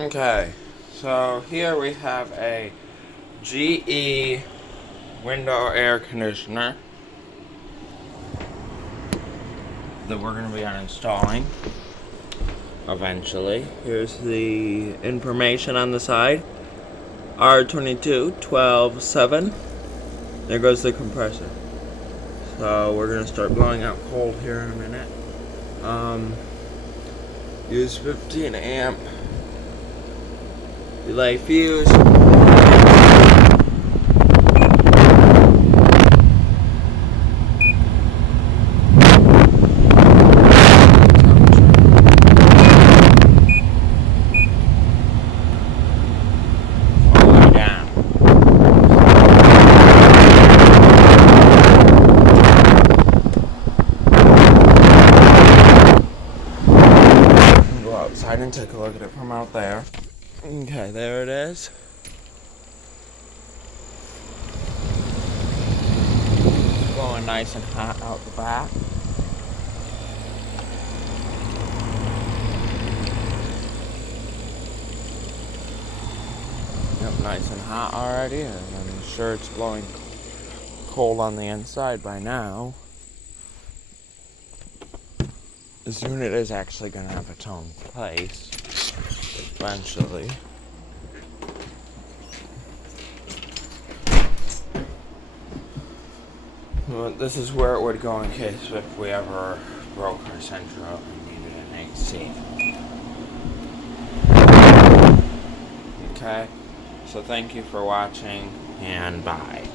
Okay, so here we have a GE window air conditioner that we're going to be uninstalling eventually. Here's the information on the side. R22-12-7. There goes the compressor. So we're going to start blowing out cold here in a minute. Use 15 amp delay fuse. Outside and take a look at it from out there. Okay, there it is. It's blowing nice and hot out the back. Yep, nice and hot already, and I'm sure it's blowing cold on the inside by now. This unit is actually going to have its own place eventually. Well, this is where it would go in case if we ever broke our central and needed an AC. Okay, so thank you for watching and bye.